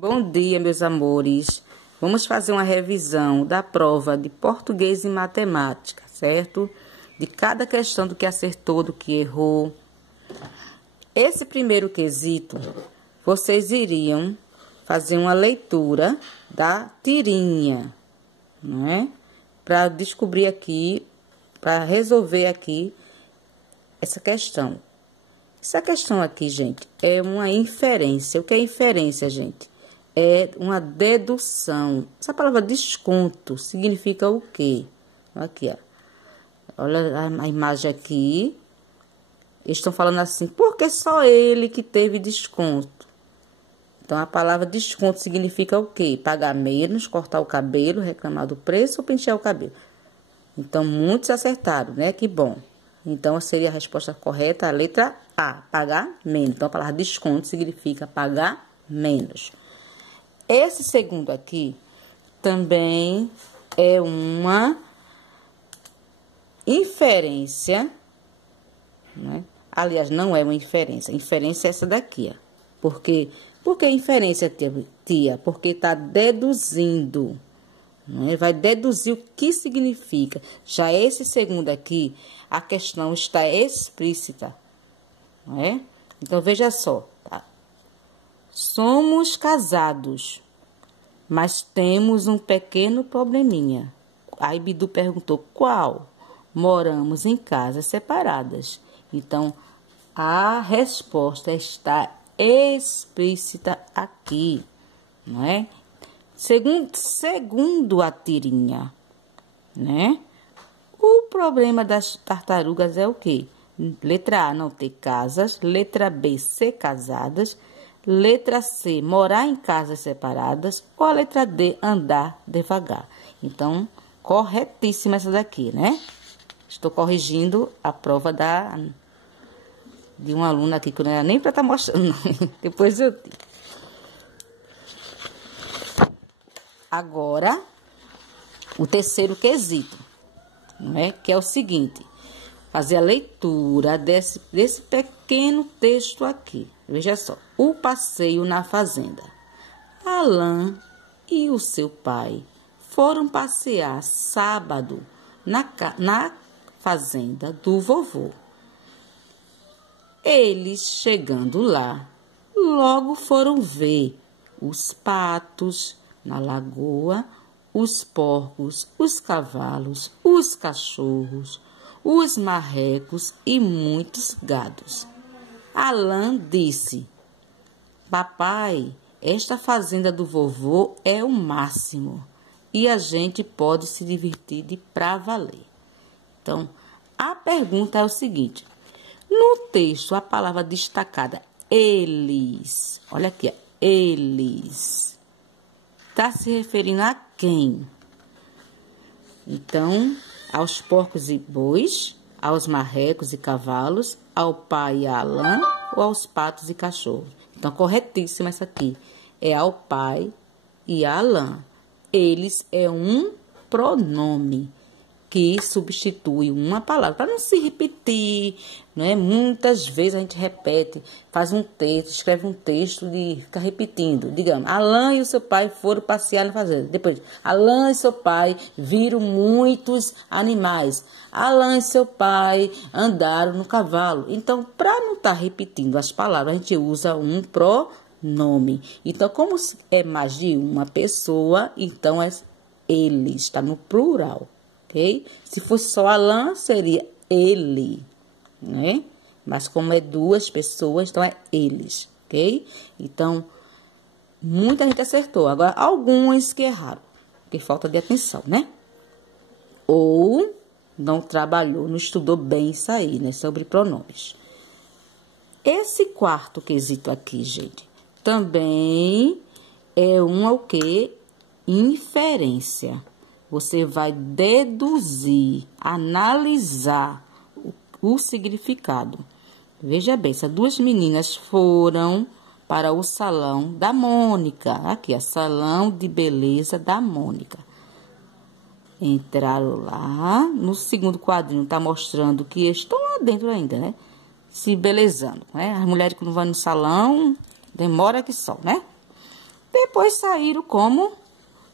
Bom dia, meus amores. Vamos fazer uma revisão da prova de português e matemática, certo? De cada questão do que acertou, do que errou. Esse primeiro quesito, vocês iriam fazer uma leitura da tirinha, não é? Para descobrir aqui, para resolver aqui essa questão. Essa questão aqui, gente, é uma inferência. O que é inferência, gente? É uma dedução. Essa palavra desconto significa o quê? Aqui, ó. Olha a imagem aqui. Eles estão falando assim, por que só ele que teve desconto? Então, a palavra desconto significa o quê? Pagar menos, cortar o cabelo, reclamar do preço ou pentear o cabelo. Então, muitos acertaram, né? Que bom. Então, seria a resposta correta a letra A, pagar menos. Então, a palavra desconto significa pagar menos. Esse segundo aqui também é uma inferência, né? Aliás, não é uma inferência. Inferência é essa daqui, ó. Por que inferência, tia? Porque está deduzindo, né? Vai deduzir o que significa. Já esse segundo aqui, a questão está explícita, não é? Então, veja só, tá? Somos casados, mas temos um pequeno probleminha. Aí Bidu perguntou qual? Moramos em casas separadas. Então, a resposta está explícita aqui, não é? Segundo a tirinha, né? O problema das tartarugas é o quê? Letra A, não ter casas. Letra B, ser casadas. Letra C, morar em casas separadas. Ou a letra D, andar devagar. Então, corretíssima essa daqui, né? Estou corrigindo a prova de uma aluna aqui, que não era nem para estar mostrando, não. Depois eu digo. Agora, o terceiro quesito, né? Que é o seguinte. Fazer a leitura desse pequeno texto aqui. Veja só. O passeio na fazenda. Alain e o seu pai foram passear sábado na fazenda do vovô. Eles, chegando lá, logo foram ver os patos na lagoa, os porcos, os cavalos, os cachorros, os marrecos e muitos gados. Alain disse: papai, esta fazenda do vovô é o máximo e a gente pode se divertir de pra valer. Então, a pergunta é o seguinte. No texto, a palavra destacada, eles, olha aqui, ó, eles, está se referindo a quem? Então, aos porcos e bois, aos marrecos e cavalos, ao pai e a Alain ou aos patos e cachorros? Então, corretíssima essa aqui. É ao pai e a Alain. Eles é um pronome que substitui uma palavra, para não se repetir, né? Muitas vezes a gente repete, faz um texto, escreve um texto e fica repetindo. Digamos, Alain e o seu pai foram passear na fazenda. Depois, Alain e seu pai viram muitos animais. Alain e seu pai andaram no cavalo. Então, para não estar repetindo as palavras, a gente usa um pronome. Então, como é mais de uma pessoa, então é ele, está no plural. Okay? Se fosse só Alain, seria ele, né? Mas como é duas pessoas, então é eles, ok? Então, muita gente acertou. Agora, alguns que erraram, porque falta de atenção, né? Ou não trabalhou, não estudou bem isso aí, né? Sobre pronomes. Esse quarto quesito aqui, gente, também é o quê? Inferência. Você vai deduzir, analisar o significado. Veja bem, essas duas meninas foram para o salão da Mônica. Aqui, o salão de beleza da Mônica. Entraram lá. No segundo quadrinho está mostrando que estão lá dentro ainda, né? Se belezando, né? As mulheres que não vão no salão, demora que só, né? Depois saíram como?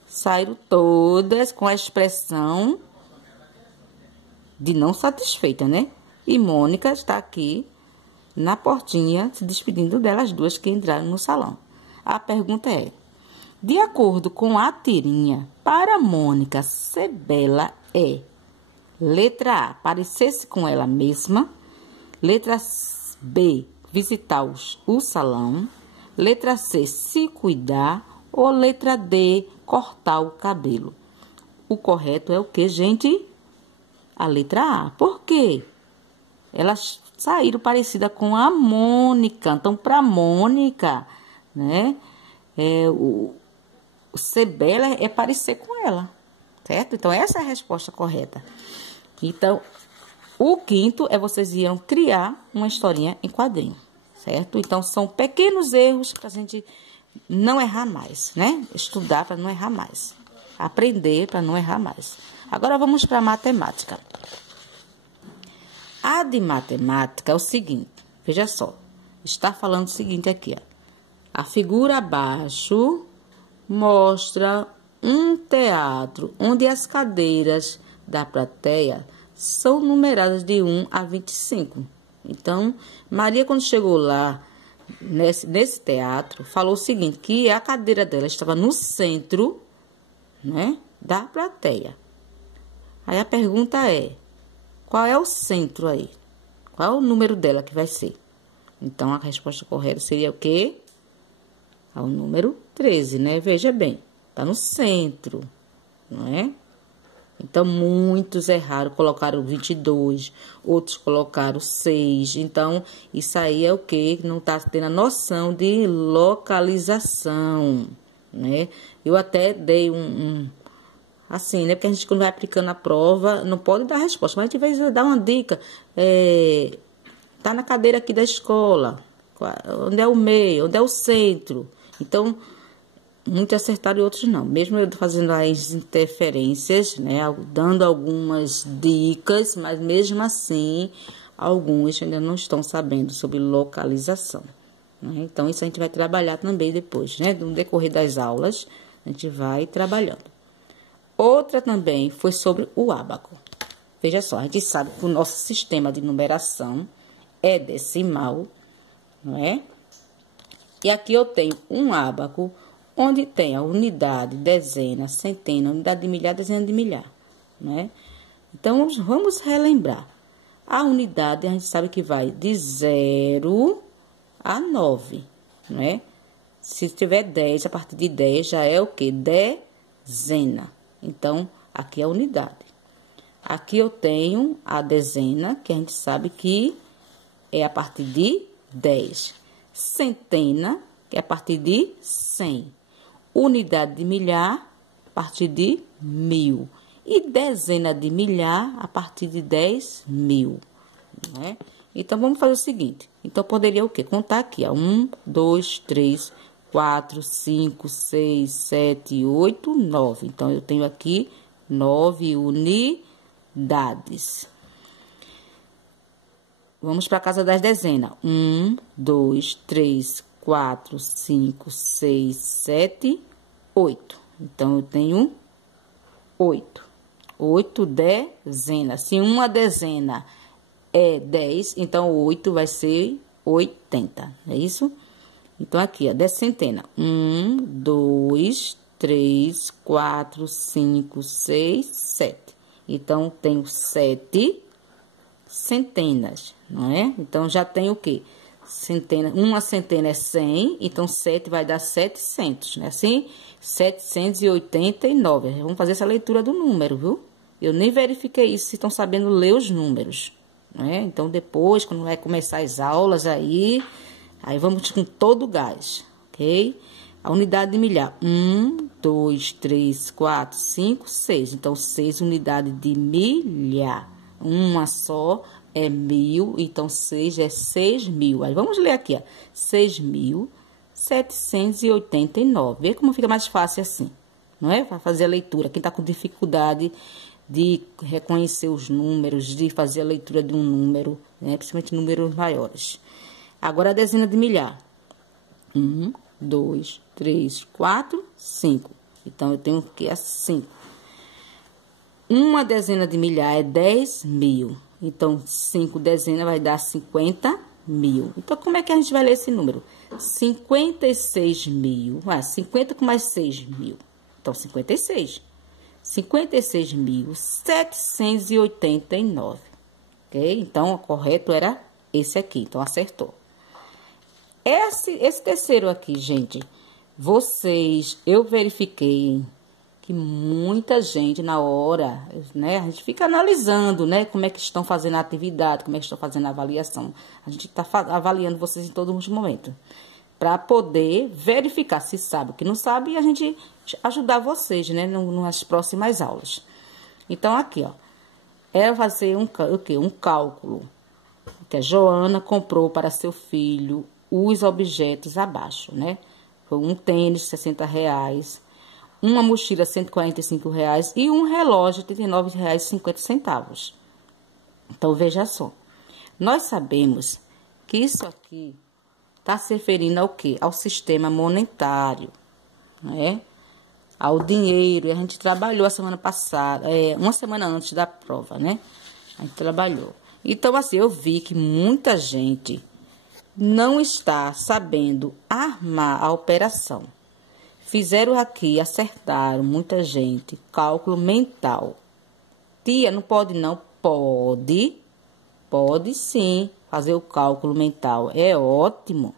Saíram todas com a expressão de não satisfeita, né? E Mônica está aqui na portinha se despedindo delas duas que entraram no salão. A pergunta é: de acordo com a tirinha, para Mônica ser bela é: letra A, parecer-se com ela mesma. Letra B, visitar o salão. Letra C, se cuidar. Ou letra D, cortar o cabelo. O correto é o que, gente? A letra A. Por quê? Elas saíram parecidas com a Mônica. Então, para Mônica, né? O ser bela é parecer com ela, certo? Então, essa é a resposta correta. Então, o quinto é vocês iam criar uma historinha em quadrinho, certo? Então, são pequenos erros para a gente não errar mais, né? Estudar para não errar mais. Aprender para não errar mais. Agora, vamos para a matemática. A de matemática é o seguinte, veja só. Está falando o seguinte aqui, ó. A figura abaixo mostra um teatro onde as cadeiras da plateia são numeradas de 1 a 25. Então, Maria, quando chegou lá, nesse teatro, falou o seguinte, que a cadeira dela estava no centro, né, da plateia. Aí a pergunta é, qual é o centro aí? Qual é o número dela que vai ser? Então, a resposta correta seria o quê? É o número 13, né? Veja bem, tá no centro, não é? Então, muitos erraram, colocaram 22, outros colocaram 6. Então, isso aí é o quê? Não está tendo a noção de localização, né? Eu até dei assim, né? Porque a gente, quando vai aplicando a prova, não pode dar resposta, mas a gente vai dar uma dica. Tá na cadeira aqui da escola. Onde é o meio? Onde é o centro? Então, muitos acertaram e outros não. Mesmo eu fazendo as interferências, né, dando algumas dicas, mas mesmo assim, alguns ainda não estão sabendo sobre localização, né? Então, isso a gente vai trabalhar também depois, né? No decorrer das aulas, a gente vai trabalhando. Outra também foi sobre o ábaco. Veja só, a gente sabe que o nosso sistema de numeração é decimal, não é? E aqui eu tenho um ábaco onde tem a unidade, dezena, centena, unidade de milhar, dezena de milhar, né? Então, vamos relembrar. A unidade, a gente sabe que vai de 0 a 9, né? Se tiver 10, a partir de 10 já é o quê? Dezena. Então, aqui é a unidade. Aqui eu tenho a dezena, que a gente sabe que é a partir de 10. Centena, que é a partir de 100. Unidade de milhar, a partir de 1000. E dezena de milhar, a partir de 10.000. Né? Então, vamos fazer o seguinte. Então, poderia o quê? Contar aqui, ó. 1, 2, 3, 4, 5, 6, 7, 8, 9. Então, eu tenho aqui 9 unidades. Vamos para a casa das dezenas. 1, 2, 3, 4, 5, 6, 7, 8. Então, eu tenho 8. 8 dezenas. Se uma dezena é 10, então 8 vai ser 80. É isso? Então, aqui, ó, decentena. 1, 2, 3, 4, 5, 6, 7. Então, tenho 7 centenas, não é? Então, já tenho o quê? Centena, uma centena é 100, então 7 vai dar 700, né? Assim, 789. Vamos fazer essa leitura do número, viu? Eu nem verifiquei isso, se estão sabendo ler os números, né? Então, depois, quando vai começar as aulas aí vamos com todo o gás, ok? A unidade de milhar, 1, 2, 3, 4, 5, 6. Então, 6 unidades de milhar. Uma só é 1000, então 6 é 6.000. Aí, vamos ler aqui, ó. 6.789. Vê como fica mais fácil assim, não é? Para fazer a leitura. Quem está com dificuldade de reconhecer os números, de fazer a leitura de um número, né? Principalmente números maiores. Agora, a dezena de milhar. 1, 2, 3, 4, 5. Então, eu tenho que é 5. Uma dezena de milhar é 10 mil. Então, 5 dezenas vai dar 50 mil. Então, como é que a gente vai ler esse número? 56 mil. 50 com mais 6 mil. Então, 56. 56.789. Ok? Então, o correto era esse aqui. Então, acertou. Esse terceiro aqui, gente, eu verifiquei que muita gente na hora, né, a gente fica analisando, né, como é que estão fazendo a atividade, como é que estão fazendo a avaliação. A gente está avaliando vocês em todos os momentos, para poder verificar se sabe o que não sabe e a gente ajudar vocês, né, nas próximas aulas. Então, aqui, ó, ela vai ser um cálculo que a Joana comprou para seu filho os objetos abaixo, né? Foi um tênis, R$60, uma mochila, R$145 e um relógio, R$39,50. Então, veja só. Nós sabemos que isso aqui está se referindo ao quê? Ao sistema monetário, né? Ao dinheiro. E a gente trabalhou a semana passada, uma semana antes da prova, né? A gente trabalhou. Então, assim, eu vi que muita gente não está sabendo armar a operação. Fizeram aqui, acertaram, muita gente, cálculo mental. Tia, não pode não? Pode. Pode sim fazer o cálculo mental. É ótimo,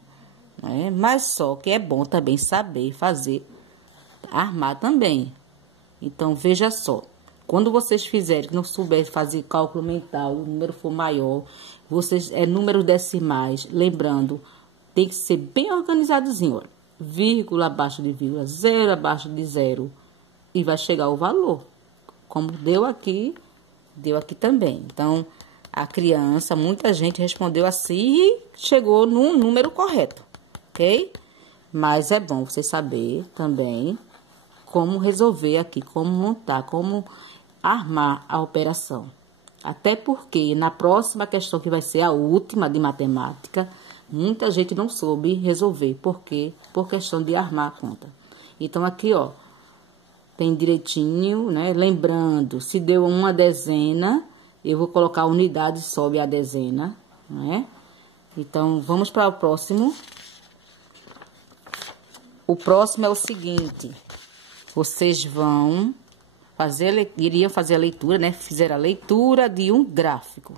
né? Mas só que é bom também saber fazer, armar também. Então, veja só. Quando vocês fizerem, que não souberem fazer cálculo mental, o número for maior, números decimais, lembrando, tem que ser bem organizadozinho, olha. Vírgula abaixo de vírgula, zero abaixo de zero, e vai chegar o valor. Como deu aqui também. Então, a criança, muita gente respondeu assim e chegou no número correto, ok? Mas é bom você saber também como resolver aqui, como montar, como armar a operação. Até porque na próxima questão, que vai ser a última de matemática, muita gente não soube resolver. Por quê? Por questão de armar a conta. Então, aqui, ó, tem direitinho, né? Lembrando, se deu uma dezena, eu vou colocar a unidade sobe a dezena, né? Então, vamos para o próximo. O próximo é o seguinte. Vocês iriam fazer a leitura, né? Fizeram a leitura de um gráfico,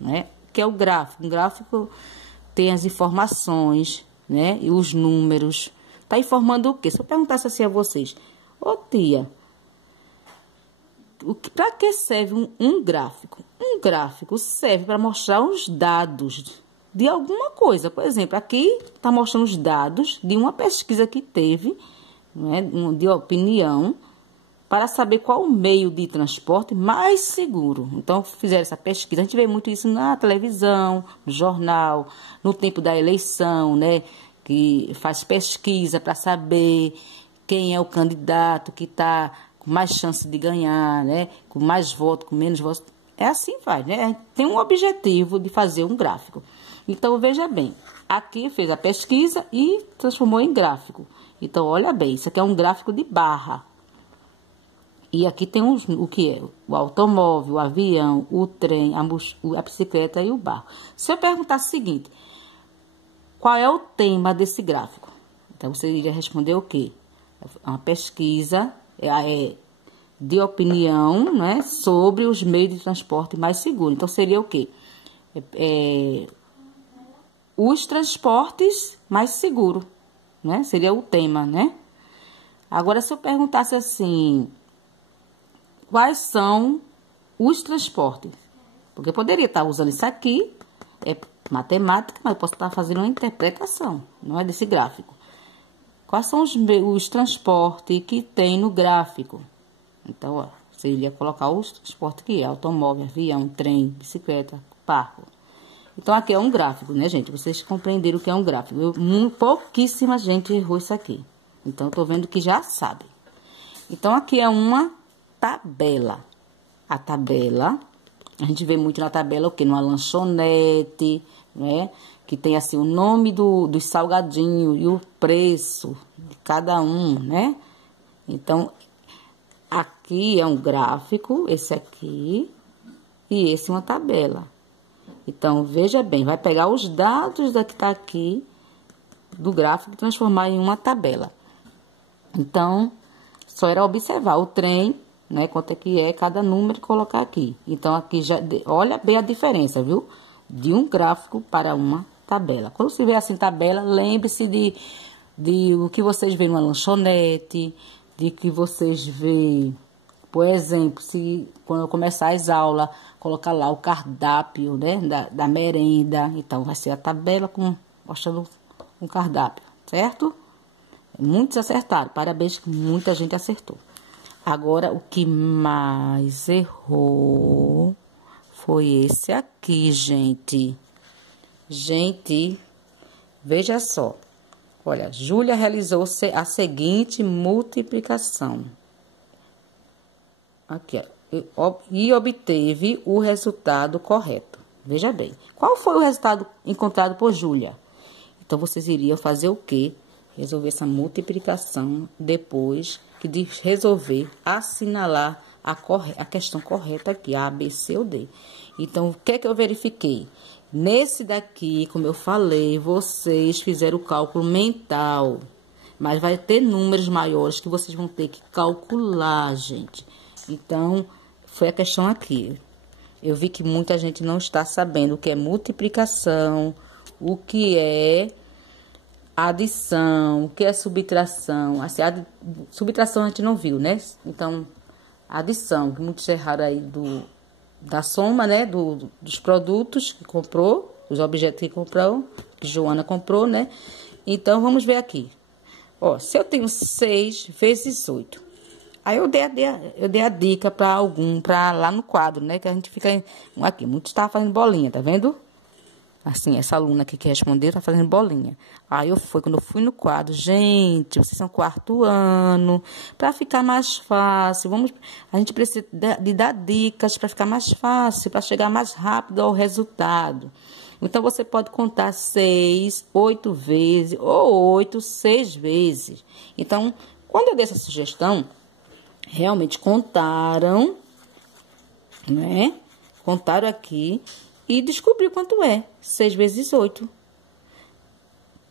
né? Que é o gráfico. Um gráfico tem as informações, né? E os números. Tá informando o quê? Se eu perguntasse assim a vocês, ô tia, para que serve um gráfico? Um gráfico serve para mostrar os dados de alguma coisa. Por exemplo, aqui tá mostrando os dados de uma pesquisa que teve, né? De opinião, para saber qual o meio de transporte mais seguro. Então, fizeram essa pesquisa. A gente vê muito isso na televisão, no jornal, no tempo da eleição, né? Que faz pesquisa para saber quem é o candidato que está com mais chance de ganhar, né? Com mais votos, com menos votos. É assim vai, né? Tem um objetivo de fazer um gráfico. Então, veja bem. Aqui fez a pesquisa e transformou em gráfico. Então, olha bem. Isso aqui é um gráfico de barra. E aqui tem o que é? O automóvel, o avião, o trem, a bicicleta e o barco. Se eu perguntar o seguinte, qual é o tema desse gráfico? Então, você iria responder o quê? Uma pesquisa de opinião, né, sobre os meios de transporte mais seguros. Então, seria o quê? Os transportes mais seguros, né? Seria o tema, né? Agora, se eu perguntasse assim, quais são os transportes? Porque eu poderia estar usando isso aqui, é matemática, mas eu posso estar fazendo uma interpretação, não é desse gráfico. Quais são os transportes que tem no gráfico? Então, ó, você iria colocar os transportes que é automóvel, avião, trem, bicicleta, barco. Então, aqui é um gráfico, né, gente? Vocês compreenderam o que é um gráfico. Pouquíssima gente errou isso aqui. Então, eu tô vendo que já sabe. Então, aqui é uma tabela. A tabela, a gente vê muito na tabela o quê? Numa lanchonete, né? que tem assim o nome dos salgadinhos e o preço de cada um, né? Então, aqui é um gráfico, esse aqui, e esse uma tabela. Então, veja bem, vai pegar os dados da que tá aqui do gráfico e transformar em uma tabela. Então, só era observar o trem, né? Quanto é que é cada número e colocar aqui. Então, aqui já, olha bem a diferença, viu? De um gráfico para uma tabela. Quando você vê assim tabela, lembre-se de o que vocês veem numa lanchonete, de que vocês veem, por exemplo, se quando eu começar as aulas, colocar lá o cardápio, né, da merenda. Então, vai ser a tabela mostrando um cardápio, certo? Muitos acertaram, parabéns, muita gente acertou. Agora, o que mais errou foi esse aqui, gente. Gente, veja só. Olha, Júlia realizou a seguinte multiplicação. Aqui, ó. E obteve o resultado correto. Veja bem. Qual foi o resultado encontrado por Júlia? Então, vocês iriam fazer o quê? Resolver essa multiplicação depois de resolver, assinalar a questão correta aqui, A, B, C ou D. Então, o que é que eu verifiquei? Nesse daqui, como eu falei, vocês fizeram o cálculo mental, mas vai ter números maiores que vocês vão ter que calcular, gente. Então, foi a questão aqui. Eu vi que muita gente não está sabendo o que é multiplicação, o que é adição, o que é subtração. Assim, subtração a gente não viu, né? Então, adição, que muitos erraram aí da soma, né? Dos produtos que comprou, dos objetos que comprou, que Joana comprou, né? Então, vamos ver aqui. Ó, se eu tenho 6 vezes 8. Aí eu dei a dica para lá no quadro, né? Que a gente fica aqui. Muitos estavam fazendo bolinha, tá vendo? Assim, essa aluna aqui que respondeu tá fazendo bolinha. Aí quando eu fui no quadro, gente, vocês são 4º ano, para ficar mais fácil, a gente precisa de dar dicas para ficar mais fácil, para chegar mais rápido ao resultado. Então, você pode contar 6, 8 vezes, ou 8, 6 vezes. Então, quando eu dei essa sugestão, realmente contaram, né? Contaram aqui e descobriu quanto é 6 vezes 8.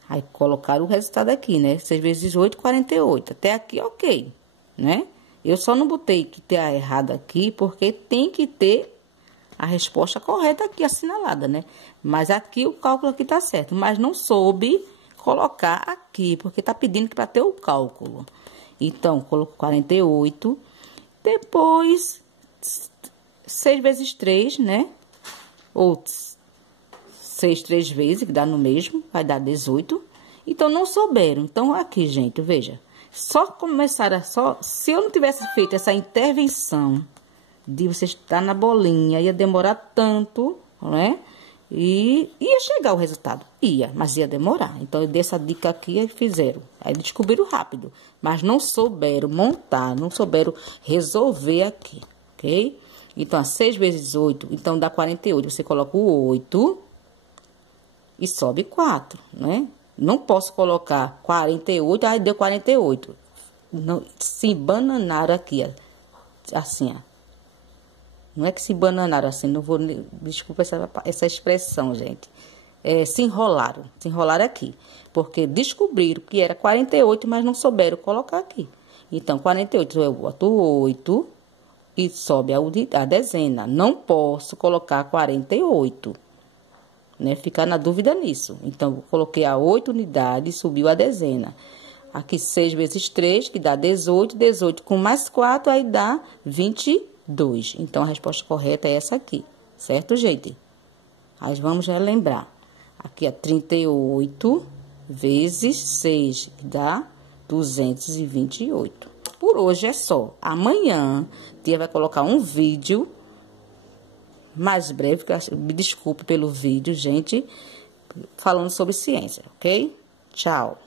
Aí colocaram o resultado aqui, né? 6 vezes 8, 48. Até aqui, ok, né? Eu só não botei que ter a errada aqui, porque tem que ter a resposta correta aqui assinalada, né? Mas aqui o cálculo aqui tá certo, mas não soube colocar aqui, porque tá pedindo para ter o cálculo. Então, coloco 48. Depois, 6 vezes 3, né? Ou 6 3 vezes, que dá no mesmo, vai dar 18. Então, não souberam. Então, aqui, gente, veja. Se eu não tivesse feito essa intervenção de você estar na bolinha, ia demorar tanto, né? E ia chegar o resultado. Mas ia demorar. Então, eu dei essa dica aqui e fizeram. Aí, descobriram rápido. Mas não souberam montar, não souberam resolver aqui, ok? Então, 6 vezes 8, então dá 48. Você coloca o 8 e sobe 4, né? Não posso colocar 48, aí deu 48. Não, se bananaram aqui, ó. Assim, ó. Não é que se bananaram assim, não vou... Desculpa essa expressão, gente. Se enrolaram aqui. Porque descobriram que era 48, mas não souberam colocar aqui. Então, 48, eu boto 8... e sobe a dezena. Não posso colocar 48, né? Ficar na dúvida nisso. Então, coloquei a 8 unidades e subiu a dezena. Aqui, 6 vezes 3, que dá 18. 18 com mais 4, aí dá 22. Então, a resposta correta é essa aqui. Certo, gente? Mas vamos relembrar. Aqui é 38 vezes 6, que dá 228. Por hoje é só. Amanhã, tia vai colocar um vídeo mais breve, me desculpe pelo vídeo, gente, falando sobre ciência, ok? Tchau.